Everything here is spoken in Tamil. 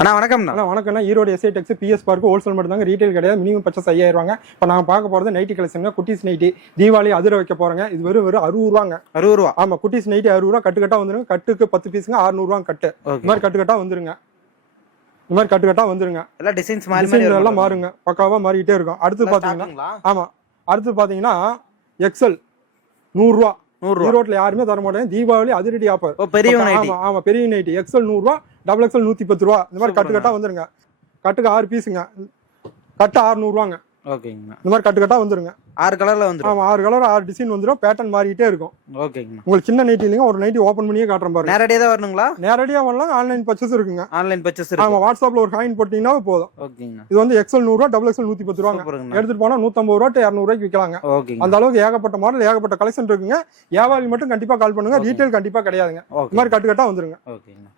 அண்ணா வணக்கம்ண்ணா. அண்ணா வணக்கம்ண்ணா. ஈரோடு எஸ்ஐ டெக்ஸ் பிஎஸ் பார்க் ஹோல்சேல் மட்டும் தாங்க, ரீட்டைல் கிடையாது. மினிமம் பர்ச்சேஸ் 5000 இப்போ நாங்கள் பார்க்க போகிறது நைட்டி கலெக்ஷன். குட்டீஸ் நைட்டி தீபாவளி அதிர வைக்க போகிறோங்க. இது வெறும் 60 ரூபாங்க. 60 ரூபா. ஆமாம், குட்டீஸ் நைட்டி 60 ரூபா. கட்டுக்கட்டா வந்துருங்க. கட்டுக்கு 10 பீஸுங்க, 600 ரூபா கட்டு. இந்த மாதிரி கட்டுக்கட்டா வந்துருங்க. இந்த மாதிரி கட்டுக்கட்டா வந்துருங்க. எல்லாம் டிசைன்ஸ் மாறி எல்லாம் மாறுங்க, பக்காவாக மாறிக்கிட்டே இருக்கும். அடுத்து பார்த்தீங்கன்னா ஆமாம், அடுத்து பார்த்தீங்கன்னா எக்ஸல் 100 ரூபா. ஈரோட்ல யாருமே தர மாட்டாங்க. தீபாவளி அதிரடி ஆஃபர். ஆமா, பெரிய நைட்டி எக்ஸல் 100 ரூபா, டபுள் எக்ஸல் 110 ரூபா. இந்த மாதிரி கட்டுக்கட்டா வந்துருங்க. கட்டுக்கு 6 பீஸுங்க. கட்டு 600 ரூபாங்க. ஓகேங்க. இந்த மாதிரி கட்டுக்கட்டா வந்துருங்க. 6 கலர்ல வந்துரும். ஆமா, 6 கலர் 6 டிசைன் வந்துரும். பேட்டர்ன் மாறிட்டே இருக்கும். ஓகேங்க. உங்களுக்கு சின்ன நைட்டி இல்லைங்க, ஒரு நைட்டி ஓபன் பண்ணியே காட்டுறேன் பாருங்க. நேரடியா தான் வரணுங்களா? நேரடியா வரலாம். ஆன்லைன் பர்ச்சேஸ் இருக்குங்க. ஆன்லைன் பர்ச்சேஸ் இருக்கு. ஆமா, வாட்ஸ்அப்ல ஒரு காயின் போட்டீங்கன்னா போதும். ஓகேங்க. இது வந்து எக்ஸல் 100 ரூபா, டபுள் எக்ஸல் 110 ரூபாங்க. எடுத்துட்டு போனா 150 ரூபா டு 200 ரூபாய்க்கு விற்கலாங்க. ஓகேங்க. அந்த அளவுக்கு ஏகப்பட்ட மாடல், ஏகப்பட்ட கலெக்ஷன் இருக்குங்க. வியாபாரி மட்டும் கண்டிப்பா கால் பண்ணுங்க. ரீட்டைல் கண்டிப்பா கிடையாதுங்க. இந்த மாதிரி கட்டுக்கட்டா வந்துருங்க. ஓகேங்க.